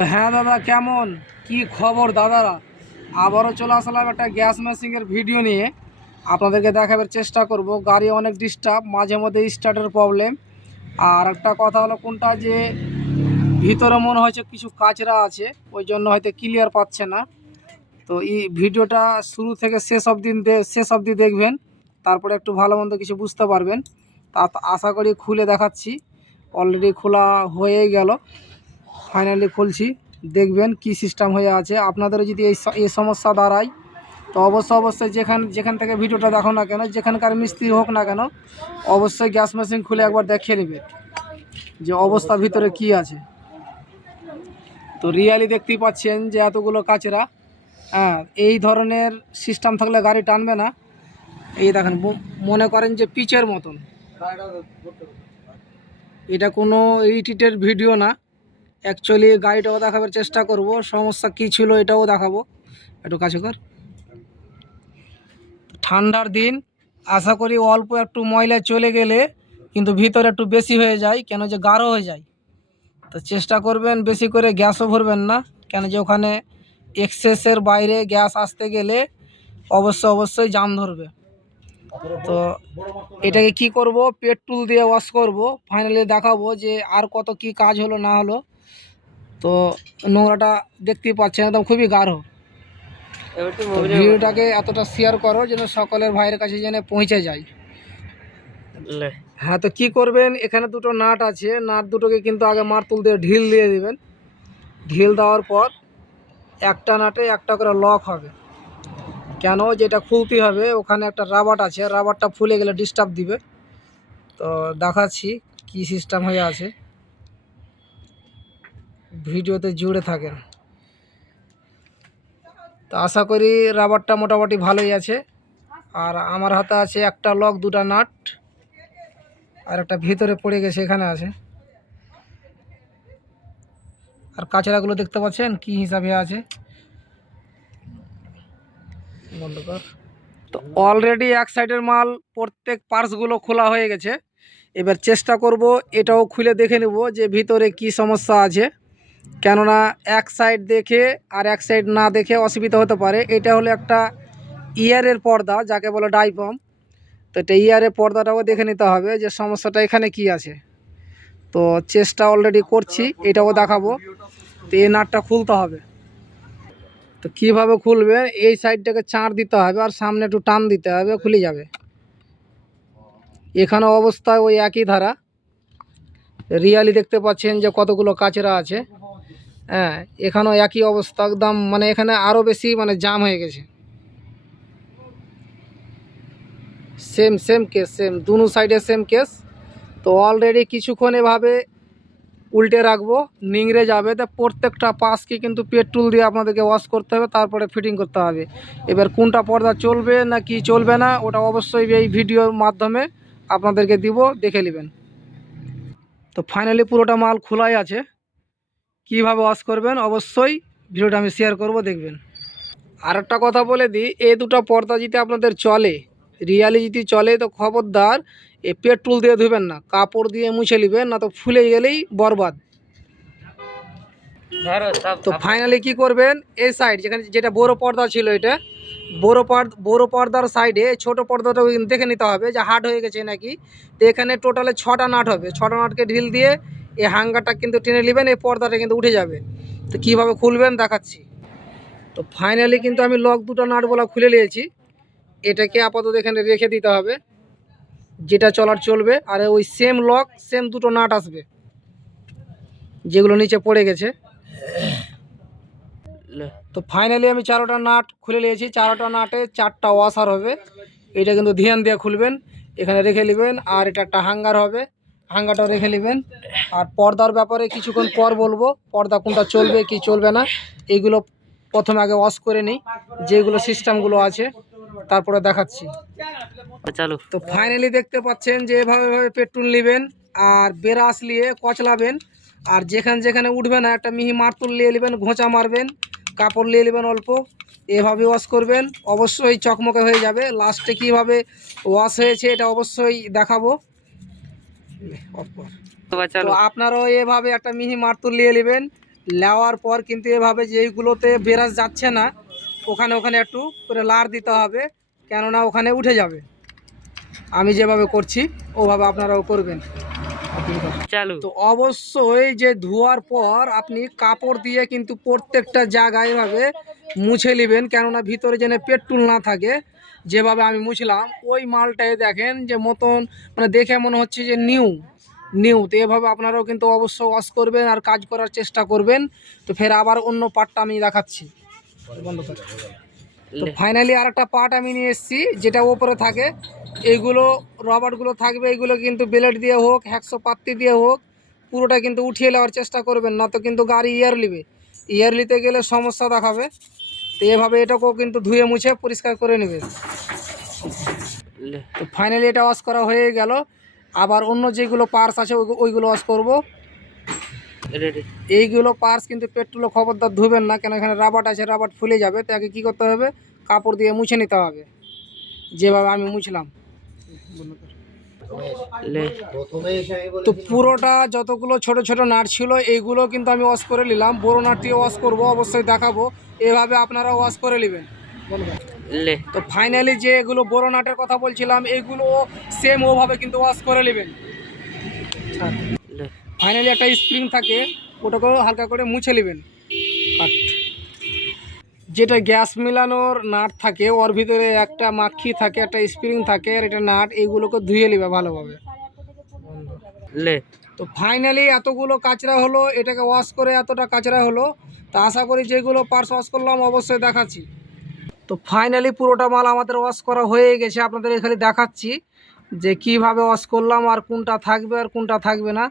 হ্যাঁ দাদা, কেমন কি খবর দাদারা? আবারও চলে আসলাম একটা গ্যাস মেশিনের ভিডিও নিয়ে। আপনাদেরকে দেখাবার চেষ্টা করব। গাড়ি অনেক ডিস্টার্ব, মাঝে মধ্যে স্টার্টের প্রবলেম। আর একটা কথা হলো কোনটা, যে ভিতরে মনে হচ্ছে কিছু কাচরা আছে, ওই জন্য হয়তো ক্লিয়ার পাচ্ছে না। তো এই ভিডিওটা শুরু থেকে শেষ অবধি দেখবেন, তারপরে একটু ভালো মন্দ কিছু বুঝতে পারবেন। তা আশা করি খুলে দেখাচ্ছি। অলরেডি খোলা হয়েই গেল, ফাইনালি খুলছি। দেখবেন কি সিস্টেম হয়ে আছে। আপনাদেরও যদি এই সমস্যা দাঁড়ায়, তো অবশ্যই যেখান থেকে ভিডিওটা দেখো না কেন, যেখানকার মিস্ত্রি হোক না কেন, অবশ্যই গ্যাস মেশিন খুলে একবার দেখিয়ে নেবে যে অবস্থা ভিতরে কি আছে। তো রিয়ালি দেখতেই পাচ্ছেন যে এতগুলো কাচরা। হ্যাঁ, এই ধরনের সিস্টেম থাকলে গাড়ি টানবে না। এই দেখেন, মনে করেন যে পিচের মতন। এটা কোনো এডিটের ভিডিও না, অ্যাকচুয়ালি গাড়িটাও দেখাবার চেষ্টা করব, সমস্যা কী ছিল এটাও দেখাবো। একটু কাছে কর। ঠান্ডার দিন, আশা করি অল্প একটু ময়লা চলে গেলে কিন্তু ভিতরে একটু বেশি হয়ে যায়, কেন যে গাঢ় হয়ে যায়। তো চেষ্টা করবেন বেশি করে গ্যাসও ভরবেন না, কেন যে ওখানে এক্সেসের বাইরে গ্যাস আসতে গেলে অবশ্যই জাম ধরবে। তো এটাকে কি করব, পেট্রোল দিয়ে ওয়াশ করব, ফাইনালি দেখাবো যে আর কত কি কাজ হলো না হলো। তো নোংরাটা দেখতেই পাচ্ছেন, একদম খুবই গাঢ়। তো ভিডিওটাকে এতটা শেয়ার করো যেন সকলের ভাইয়ের কাছে যেন পৌঁছে যায়। হ্যাঁ, তো কি করবেন, এখানে দুটো নাট আছে, নাট দুটোকে কিন্তু আগে মারতুল দিয়ে ঢিল দিয়ে দিবেন। ঢিল দেওয়ার পর একটা নাটে একটা করে লক হবে, কেন যেটা খুলতে হবে ওখানে একটা রাবার আছে, রাবারটা ফুলে গেলে ডিস্টার্ব দিবে। তো দেখাচ্ছি কি সিস্টেম হয়ে আছে, ভিডিওতে জুড়ে থাকেন। তো আশা করি রাবারটা মোটামুটি ভালোই আছে। আর আমার হাতে আছে একটা লক, দুটা নাট, আর একটা ভিতরে পড়ে গেছে, এখানে আছে। আর কাচড়াগুলো দেখতে পাচ্ছেন কি হিসাবে আছে। বন্ধ কর। তো অলরেডি এক সাইডের মাল প্রত্যেক পার্টসগুলো খোলা হয়ে গেছে। এবার চেষ্টা করব এটাও খুলে দেখে নেব যে ভিতরে কি সমস্যা আছে, কেননা এক সাইড দেখে আর এক সাইড না দেখে অসুবিধা হতে পারে। এটা হলো একটা ইয়ারের পর্দা, যাকে বলে ডাইপাম। তো এটা ইয়ারের পর্দাটাও দেখে নিতে হবে যে সমস্যাটা এখানে কি আছে। তো চেষ্টা অলরেডি করছি, এটাও দেখাবো। তো এই নাটটা খুলতে হবে। তো কীভাবে খুলবে, এই সাইডটাকে চাঁড় দিতে হবে আর সামনে একটু টান দিতে হবে, খুলে যাবে। এখানে অবস্থায় ওই একই ধারা, রিয়ালি দেখতে পাচ্ছেন যে কতগুলো কাচরা আছে। হ্যাঁ, এখানেও একই অবস্থা, একদম মানে এখানে আরও বেশি মানে জাম হয়ে গেছে। সেম কেস, দুনো সাইডে সেম কেস। তো অলরেডি কিছুক্ষণ এভাবে উল্টে রাখবো, নিংড়ে যাবে। তো প্রত্যেকটা পাশকে কিন্তু পেট্রোল দিয়ে আপনাদেরকে ওয়াশ করতে হবে, তারপরে ফিটিং করতে হবে। এবার কোনটা পর্দা চলবে না কি চলবে না, ওটা অবশ্যই এই ভিডিওর মাধ্যমে আপনাদেরকে দিব, দেখে নেবেন। তো ফাইনালি পুরোটা মাল খোলাই আছে, কিভাবে ওয়াশ করবেন অবশ্যই ভিডিওটা আমি শেয়ার করব, দেখবেন। আর একটা কথা বলে দিই, এই দুটো পর্দা যদি আপনাদের চলে, রিয়ালি যদি চলে, তো খবরদার এ পেট্রোল দিয়ে ধুবেন না, কাপড় দিয়ে মুছে নেবেন, না তো ফুলে গেলেই বরবাদ। তো ফাইনালি কি করবেন, এই সাইড যেটা বড় পর্দা ছিল, এটা বড় পর্দার সাইডে ছোট পর্দাটা দেখে নিতে হবে যে হার্ড হয়ে গেছে নাকি। তো এখানে টোটালে 6টা নাট হবে, 6টা নাটকে ঢিল দিয়ে এই হাঙ্গারটা কিন্তু টেনে নেবেন, এই পর্দাটা কিন্তু উঠে যাবে। তো কীভাবে খুলবেন দেখাচ্ছি। তো ফাইনালি কিন্তু আমি লক দুটো নাটগুলো খুলে নিয়েছি। এটাকে আপাতত এখানে রেখে দিতে হবে, যেটা চলার চলবে। আর ওই সেম লক সেম দুটো নাট আসবে যেগুলো নিচে পড়ে গেছে। তো ফাইনালি আমি 4টা নাট খুলে নিয়েছি, 4টা নাটে 4টা ওয়াশার হবে। এটা কিন্তু ধ্যান দিয়ে খুলবেন, এখানে রেখে নেবেন। আর এটা একটা হাঙ্গার হবে, হাঙ্গারটাও রেখে নেবেন। আর পর্দার ব্যাপারে কিছুক্ষণ পর বলবো, পর্দা কোনটা চলবে কি চলবে না, এইগুলো প্রথমে আগে ওয়াশ করে নিই, যেগুলো সিস্টেমগুলো আছে, তারপরে দেখাচ্ছি। তো ফাইনালি দেখতে পাচ্ছেন যে এভাবে পেট্রোল নেবেন আর বেরাস নিয়ে কচলাবেন। আর যেখানে উঠবে না একটা মিহি মারতুল নিয়ে নেবেন, ঘোঁচা মারবেন, কাপড় নিয়ে নেবেন অল্প, এভাবে ওয়াশ করবেন, অবশ্যই চকমকে হয়ে যাবে। লাস্টে কিভাবে ওয়াশ হয়েছে এটা অবশ্যই দেখাবো। তো আপনারাও এভাবে একটা মিহি মারতুল নিয়ে নেবেন, লেওয়ার পর কিন্তু এভাবে যেইগুলোতে বেরাস যাচ্ছে না ওখানে ওখানে একটু করে লার দিতে হবে, কেননা ওখানে উঠে যাবে। আমি যেভাবে করছি ওভাবে আপনারাও করবেন। চালু। তো অবশ্যই যে ধোয়ার পর আপনি কাপড় দিয়ে কিন্তু প্রত্যেকটা জায়গায় এভাবে মুছে নেবেন, কেননা ভিতরে যেন পেট্রোল না থাকে। যেভাবে আমি মুছলাম ওই মালটাই দেখেন যে মতন, মানে দেখে মনে হচ্ছে যে নিউ নিউ। তো এভাবে আপনারাও কিন্তু অবশ্যই ওয়াশ করবেন আর কাজ করার চেষ্টা করবেন। তো ফের আবার অন্য পার্টটা আমি দেখাচ্ছি। বন্ধ করে। তো ফাইনালি আর একটা পার্ট আমি নিয়ে এসেছি, যেটা ওপরে থাকে। এইগুলো রবারগুলো থাকবে, এইগুলো কিন্তু ব্লেড দিয়ে হোক, হ্যাকশো পাত্তি দিয়ে হোক, পুরোটা কিন্তু উঠিয়ে নেওয়ার চেষ্টা করবেন, না তো কিন্তু গাড়ি ইয়ার নিতে গেলে সমস্যা দেখাবে। তো এভাবে এটাকেও কিন্তু ধুয়ে মুছে পরিষ্কার করে নেবে। তো ফাইনালি এটা ওয়াশ করা হয়ে গেল। আবার অন্য যেগুলো পার্টস আছে ওইগুলো ওয়াশ করব। এইগুলো পার্টস কিন্তু পেট্রোলে খবরদার ধুবেন না, কেন এখানে রাবার আছে, রাবার ফুলে যাবে। তাকে কি করতে হবে, কাপড় দিয়ে মুছে নিতে হবে, যেভাবে আমি মুছলাম। তো পুরোটা যতগুলো ছোট ছোট নাট ছিল এইগুলো কিন্তু আমি ওয়াশ করে নিলাম। বড় নাটটিও ওয়াশ করব, অবশ্যই দেখাবো। এভাবে আপনারা ওয়াশ করে নেবেন। তো ফাইনালি যে এগুলো বড় নাটের কথা বলছিলাম, এগুলো সেম ওভাবে কিন্তু ওয়াশ করে নেবেন। ফাইনালি একটা স্প্রিং থাকে, ওটাকেও হালকা করে মুছে নেবেন। যেটা গ্যাস মিলানোর নাট থাকে ওর ভিতরে একটা মাখি থাকে, একটা স্প্রিং থাকে, আর এটা নাট, এইগুলোকে ধুয়ে নেবে ভালোভাবে। তো ফাইনালি এতগুলো কাচরা হলো, এটাকে ওয়াশ করে এতটা কাচরা হলো। তা আশা করি যেগুলো পার্টস ওয়াশ করলাম অবশ্যই দেখাচ্ছি। তো ফাইনালি পুরোটা মাল আমাদের ওয়াশ করা হয়ে গেছে। আপনাদের খালি দেখাচ্ছি যে কিভাবে ওয়াশ করলাম, আর কোনটা থাকবে আর কোনটা থাকবে না।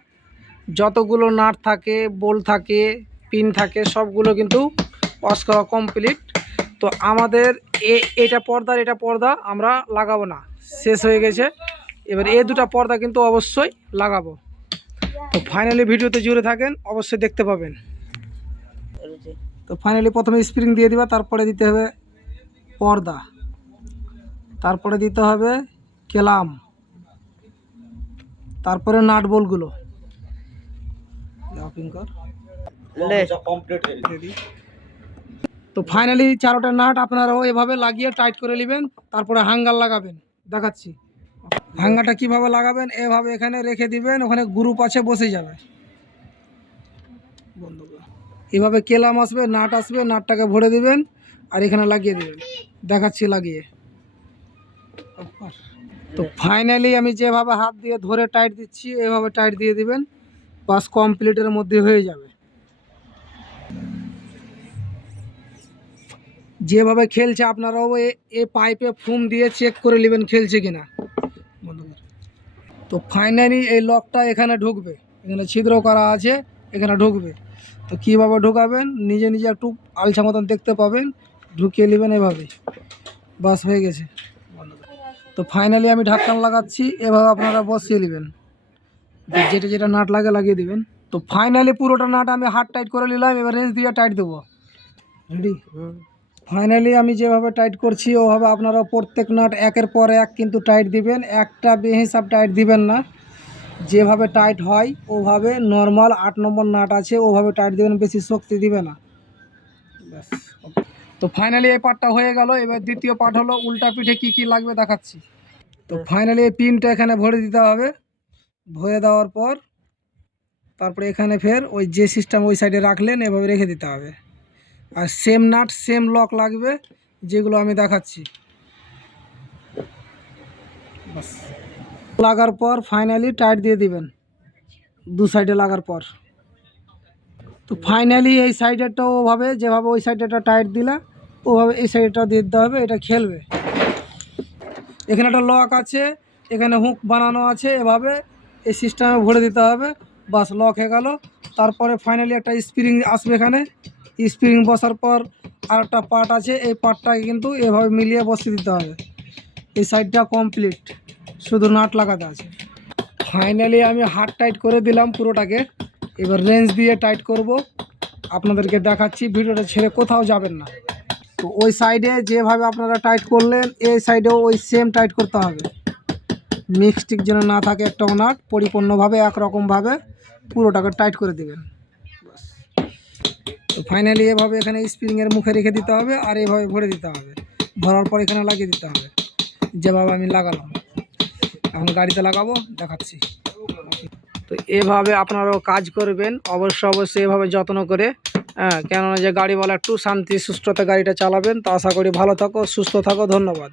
যতগুলো নাট থাকে, বোল্ট থাকে, পিন থাকে, সবগুলো কিন্তু ওয়াশ করা কমপ্লিট। তো আমাদের এটা পর্দা আমরা লাগাবো না, শেষ হয়ে গেছে। এবার এই দুটো পর্দা কিন্তু অবশ্যই লাগাবো। তো ফাইনালি ভিডিওতে জুড়ে থাকেন, অবশ্যই দেখতে পাবেন। তো ফাইনালি প্রথমে স্প্রিং দিয়ে দিবা, তারপরে দিতে হবে পর্দা, তারপরে দিতে হবে কেলাম, তারপরে নাট বোল্টগুলো। তো ফাইনালি চারোটা নাট আপনারাও এভাবে লাগিয়ে টাইট করে নেবেন, তারপরে হ্যাঙ্গার লাগাবেন। দেখাচ্ছি হ্যাঙ্গারটা কিভাবে লাগাবেন। এভাবে এখানে রেখে দিবেন, ওখানে গ্রুপ আছে, বসে যাবে। এভাবে কেলাম আসবে, নাট আসবে, নাটটাকে ভরে দিবেন আর এখানে লাগিয়ে দিবেন। দেখাচ্ছি লাগিয়ে। তো ফাইনালি আমি যেভাবে হাত দিয়ে ধরে টাইট দিচ্ছি, এভাবে টাইট দিয়ে দিবেন, বাস কমপ্লিটের মধ্যে হয়ে যাবে। যেভাবে খেলছে আপনারাও এ পাইপে ফোম দিয়ে চেক করে নেবেন খেলছে কিনা। তো ফাইনালি এই লকটা এখানে ঢুকবে, এখানে ছিদ্র করা আছে, এখানে ঢুকবে। তো কীভাবে ঢুকাবেন, নিজে নিজে একটু আলছা মতন দেখতে পাবেন, ঢুকিয়ে নেবেন এভাবে, বাস হয়ে গেছে। তো ফাইনালি আমি ঢাকনা লাগাচ্ছি, এভাবে আপনারা বসিয়ে নেবেন, যেটা যেটা নাট লাগিয়ে দিবেন। তো ফাইনালি পুরোটা নাট আমি হাত টাইট করে নিলাম, এবার রেঞ্জ দিয়ে টাইট দেবো। রেডি? ফাইনালি আমি যেভাবে টাইট করছি ওভাবে আপনারা প্রত্যেক নাট একের পর এক কিন্তু টাইট দিবেন, একটা বেহিসাব টাইট দিবেন না। যেভাবে টাইট হয় ওভাবে নর্মাল 8 নম্বর নাট আছে ওভাবে টাইট দিবেন, বেশি শক্তি দিবে না। ব্যাস। তো ফাইনালি এই পার্টটা হয়ে গেল। এবার দ্বিতীয় পার্ট হলো উল্টা পিঠে কি কি লাগবে দেখাচ্ছি। তো ফাইনালি এই পিনটা এখানে ভরে দিতে হবে। ভরে দেওয়ার পর তারপরে এখানে ফের ওই যে সিস্টেম ওই সাইডে রাখলেন এভাবে রেখে দিতে হবে। আর সেম নাট সেম লক লাগবে, যেগুলো আমি দেখাচ্ছি। বাস লাগার পর ফাইনালি টাইট দিয়ে দিবেন দু সাইডে লাগার পর। তো ফাইনালি এই সাইডেরটাও ওভাবে, যেভাবে ওই সাইডেটা টাইট দিলা ওভাবে এই সাইডটা দিয়ে দিতে হবে, এটা খেলবে। এখানে একটা লক আছে, এখানে হুক বানানো আছে, এভাবে এই সিস্টেমে ভরে দিতে হবে, বাস লক হয়ে গেল। তারপরে ফাইনালি একটা স্প্রিং আসবে এখানে, স্প্রিং বসার পর আর একটা পার্ট আছে, এই পার্টটাকে কিন্তু এভাবে মিলিয়ে বসিয়ে দিতে হবে। এই সাইডটা কমপ্লিট, শুধু নাট লাগাতে আছে। ফাইনালি আমি হাত টাইট করে দিলাম পুরোটাকে, এবার রেঞ্জ দিয়ে টাইট করব, আপনাদেরকে দেখাচ্ছি। ভিডিওটা ছেড়ে কোথাও যাবেন না। তো ওই সাইডে যেভাবে আপনারা টাইট করলেন এই সাইডেও ওই সেম টাইট করতে হবে, মিক্সটিক যেন না থাকে একটাও নাট, পরিপূর্ণভাবে একরকমভাবে পুরোটাকে টাইট করে দেবেন। ফাইনালি এভাবে এখানে স্প্রিংয়ের মুখে রেখে দিতে হবে আর এভাবে ভরে দিতে হবে। ভরার পর এখানে লাগিয়ে দিতে হবে যেভাবে আমি লাগালাম। এখন গাড়িতে লাগাবো, দেখাচ্ছি। তো এভাবে আপনারাও কাজ করবেন, অবশ্যই এভাবে যত্ন করে। হ্যাঁ, কেননা যে গাড়িওয়ালা একটু শান্তি সুস্থতা গাড়িটা চালাবেন। তো আশা করি ভালো থাকো, সুস্থ থাকো। ধন্যবাদ।